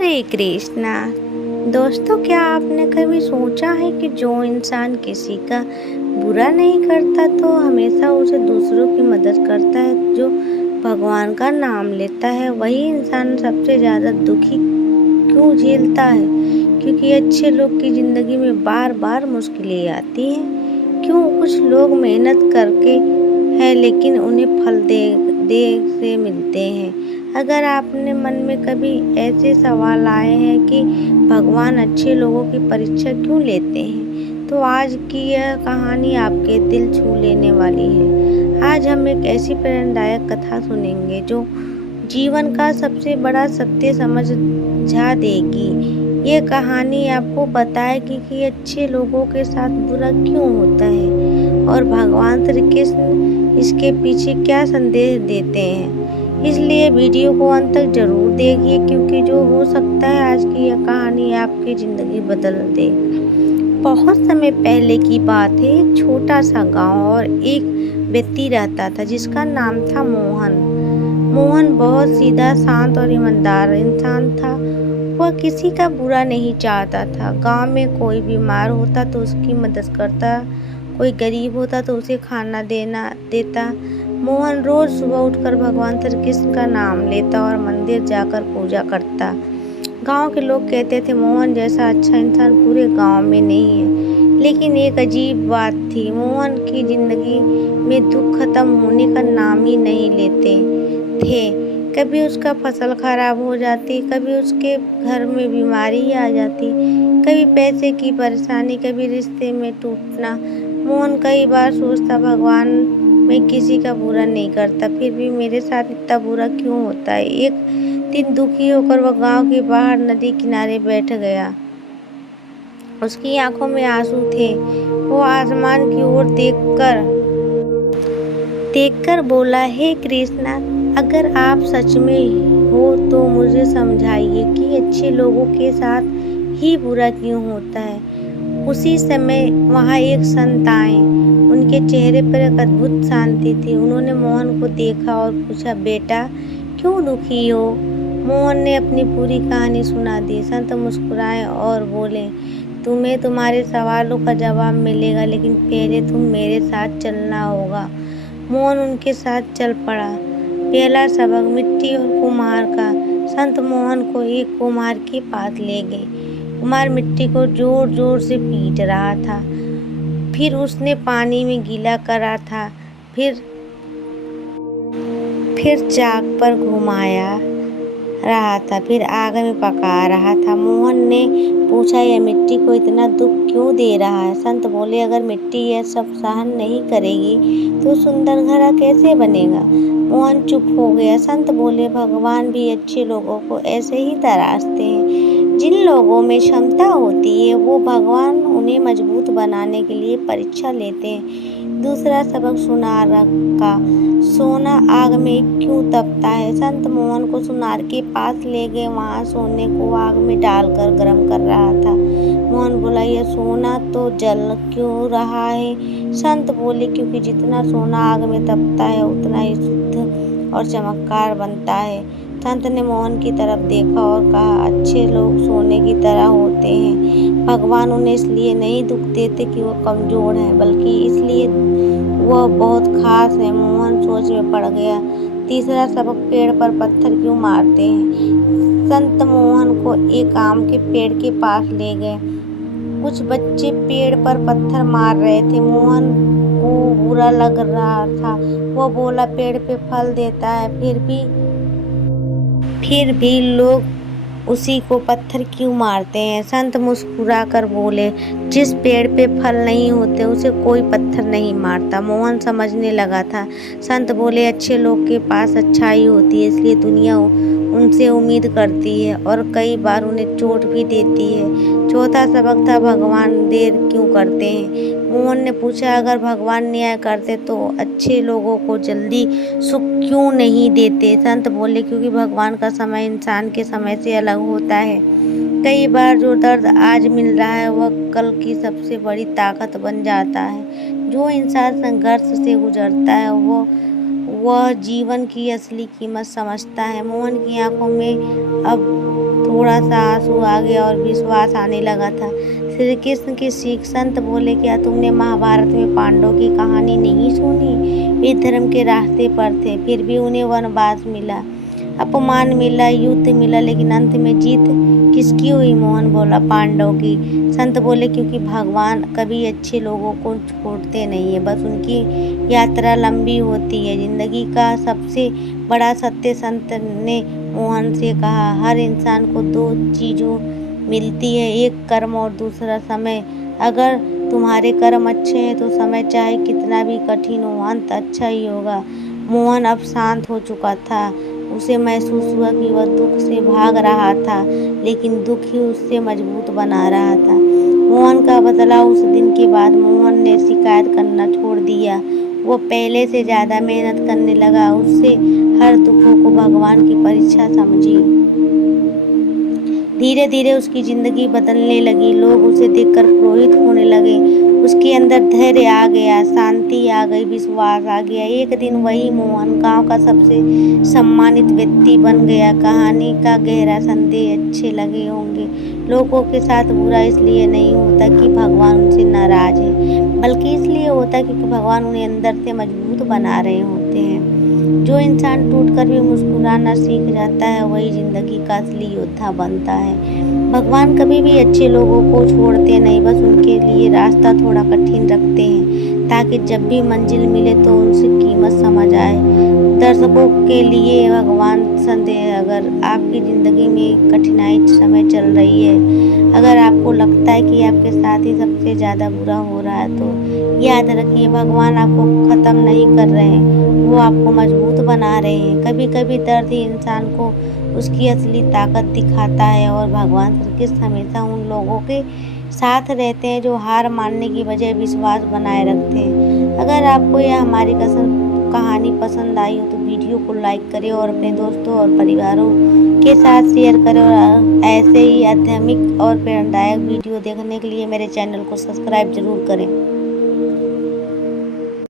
हरे कृष्णा। दोस्तों, क्या आपने कभी सोचा है कि जो इंसान किसी का बुरा नहीं करता तो हमेशा उसे दूसरों की मदद करता है, जो भगवान का नाम लेता है, वही इंसान सबसे ज़्यादा दुखी क्यों झेलता है? क्योंकि अच्छे लोग की ज़िंदगी में बार बार मुश्किलें आती हैं। क्यों कुछ लोग मेहनत करके हैं लेकिन उन्हें फल देर से मिलते हैं। अगर आपने मन में कभी ऐसे सवाल आए हैं कि भगवान अच्छे लोगों की परीक्षा क्यों लेते हैं, तो आज की यह कहानी आपके दिल छू लेने वाली है। आज हम एक ऐसी प्रेरणादायक कथा सुनेंगे जो जीवन का सबसे बड़ा सत्य समझा देगी। ये कहानी आपको बताएगी कि अच्छे लोगों के साथ बुरा क्यों होता है और भगवान श्री कृष्ण इसके पीछे क्या संदेश देते हैं। इसलिए वीडियो को अंत तक जरूर देखिए, क्योंकि जो हो सकता है आज की यह कहानी आपकी ज़िंदगी बदल दे। बहुत समय पहले की बात है। एक छोटा सा गांव और एक व्यक्ति रहता था जिसका नाम था मोहन। मोहन बहुत सीधा, शांत और ईमानदार इंसान था। वह किसी का बुरा नहीं चाहता था। गांव में कोई बीमार होता तो उसकी मदद करता, कोई गरीब होता तो उसे खाना देता। मोहन रोज सुबह उठकर भगवान श्री कृष्ण का नाम लेता और मंदिर जाकर पूजा करता। गांव के लोग कहते थे मोहन जैसा अच्छा इंसान पूरे गांव में नहीं है। लेकिन एक अजीब बात थी, मोहन की जिंदगी में दुख खत्म होने का नाम ही नहीं लेते थे। कभी उसका फसल खराब हो जाती, कभी उसके घर में बीमारी आ जाती, कभी पैसे की परेशानी, कभी रिश्ते में टूटना। मोहन कई बार सोचता, भगवान मैं किसी का बुरा नहीं करता, फिर भी मेरे साथ इतना बुरा क्यों होता है। एक दिन दुखी होकर वह गांव के बाहर नदी किनारे बैठ गया। उसकी आंखों में आंसू थे। वो आसमान की ओर देखकर बोला, हे कृष्णा, अगर आप सच में हो तो मुझे समझाइए कि अच्छे लोगों के साथ ही बुरा क्यों होता है। उसी समय वहाँ एक संत आए। उनके चेहरे पर एक अद्भुत शांति थी। उन्होंने मोहन को देखा और पूछा, बेटा क्यों दुखी हो? मोहन ने अपनी पूरी कहानी सुना दी। संत मुस्कुराए और बोले, तुम्हें तुम्हारे सवालों का जवाब मिलेगा, लेकिन पहले तुम मेरे साथ चलना होगा। मोहन उनके साथ चल पड़ा। पहला सबक मिट्टी और कुम्हार का। संत मोहन को एक कुम्हार के पास ले गए। कुम्हार मिट्टी को जोर जोर से पीट रहा था, फिर उसने पानी में गीला करा था, फिर चाक पर घुमाया रहा था, फिर आग में पका रहा था। मोहन ने पूछा, यह मिट्टी को इतना दुख क्यों दे रहा है? संत बोले, अगर मिट्टी यह सब सहन नहीं करेगी तो सुंदर घर कैसे बनेगा? मोहन चुप हो गया। संत बोले, भगवान भी अच्छे लोगों को ऐसे ही तराशते हैं। जिन लोगों में क्षमता होती है वो भगवान उन्हें मजबूत बनाने के लिए परीक्षा लेते हैं। दूसरा सबक सुनार का। सोना आग में क्यों तपता है? संत मोहन को सुनार के पास ले गए। वहाँ सोने को आग में डालकर गर्म कर रहा था। मोहन बोला, यह सोना तो जल क्यों रहा है? संत बोले, क्योंकि जितना सोना आग में तपता है उतना ही शुद्ध और चमत्कार बनता है। संत ने मोहन की तरफ देखा और कहा, अच्छे लोग सोने की तरह होते हैं। भगवान उन्हें इसलिए नहीं दुख देते कि वो कमजोर हैं, बल्कि इसलिए वह बहुत खास है। मोहन सोच में पड़ गया। तीसरा सबक, पेड़ पर पत्थर क्यों मारते हैं? संत मोहन को एक आम के पेड़ के पास ले गए। कुछ बच्चे पेड़ पर पत्थर मार रहे थे। मोहन को बुरा लग रहा था। वह बोला, पेड़ पे फल देता है, फिर भी लोग उसी को पत्थर क्यों मारते हैं? संत मुस्कुराकर बोले, जिस पेड़ पे फल नहीं होते उसे कोई पत्थर नहीं मारता। मोहन समझने लगा था। संत बोले, अच्छे लोग के पास अच्छाई होती है, इसलिए दुनिया उनसे उम्मीद करती है और कई बार उन्हें चोट भी देती है। चौथा सबक था, भगवान देर क्यों करते हैं? मोहन ने पूछा, अगर भगवान न्याय करते तो अच्छे लोगों को जल्दी सुख क्यों नहीं देते? संत बोले, क्योंकि भगवान का समय इंसान के समय से अलग होता है। कई बार जो दर्द आज मिल रहा है वह कल की सबसे बड़ी ताकत बन जाता है। जो इंसान संघर्ष से गुजरता है वह जीवन की असली कीमत समझता है। मोहन की आंखों में अब थोड़ा सा आंसू आ गया और विश्वास आने लगा था। श्री कृष्ण की सीख संत बोले, क्या तुमने महाभारत में पांडवों की कहानी नहीं सुनी? वे धर्म के रास्ते पर थे, फिर भी उन्हें वनवास मिला, अपमान मिला, युद्ध मिला, लेकिन अंत में जीत किसकी हुई? मोहन बोला, पांडव की। संत बोले, क्योंकि भगवान कभी अच्छे लोगों को छोड़ते नहीं है, बस उनकी यात्रा लंबी होती है। जिंदगी का सबसे बड़ा सत्य संत ने मोहन से कहा, हर इंसान को दो चीज़ों मिलती है, एक कर्म और दूसरा समय। अगर तुम्हारे कर्म अच्छे हैं तो समय चाहे कितना भी कठिन हो, अंत अच्छा ही होगा। मोहन अब शांत हो चुका था। उसे महसूस हुआ कि वह दुख से भाग रहा था, लेकिन दुख ही उससे मजबूत बना रहा था। मोहन का बदला उस दिन के बाद मोहन ने शिकायत करना छोड़ दिया। वो पहले से ज़्यादा मेहनत करने लगा। उससे हर दुखों को भगवान की परीक्षा समझी। धीरे धीरे उसकी जिंदगी बदलने लगी। लोग उसे देखकर प्रोहित होने लगे। उसके अंदर धैर्य आ गया, शांति आ गई, विश्वास आ गया। एक दिन वही मोहन गांव का सबसे सम्मानित व्यक्ति बन गया। कहानी का गहरा संदेश अच्छे लगे होंगे। लोगों के साथ बुरा इसलिए नहीं होता कि भगवान उनसे नाराज है, बल्कि इसलिए होता है क्योंकि भगवान उन्हें अंदर से मजबूत बना रहे होते हैं। जो इंसान टूटकर भी मुस्कुराना सीख जाता है, वही जिंदगी का असली योद्धा बनता है। भगवान कभी भी अच्छे लोगों को छोड़ते नहीं, बस उनके लिए रास्ता थोड़ा कठिन रखते हैं, ताकि जब भी मंजिल मिले तो उनसे कीमत समझ आए। दर्शकों के लिए भगवान संदेश, अगर आपकी ज़िंदगी में कठिनाई समय चल रही है, अगर आपको लगता है कि आपके साथ ही सबसे ज़्यादा बुरा हो रहा है, तो याद रखिए, भगवान आपको ख़त्म नहीं कर रहे हैं, वो आपको मजबूत बना रहे हैं। कभी कभी दर्द ही इंसान को उसकी असली ताकत दिखाता है, और भगवान श्री कृष्ण हमेशा उन लोगों के साथ रहते हैं जो हार मानने की बजाय विश्वास बनाए रखते हैं। अगर आपको यह हमारी कहानी पसंद आई हो तो वीडियो को लाइक करें और अपने दोस्तों और परिवारों के साथ शेयर करें, और ऐसे ही आध्यात्मिक और प्रेरणादायक वीडियो देखने के लिए मेरे चैनल को सब्सक्राइब जरूर करें।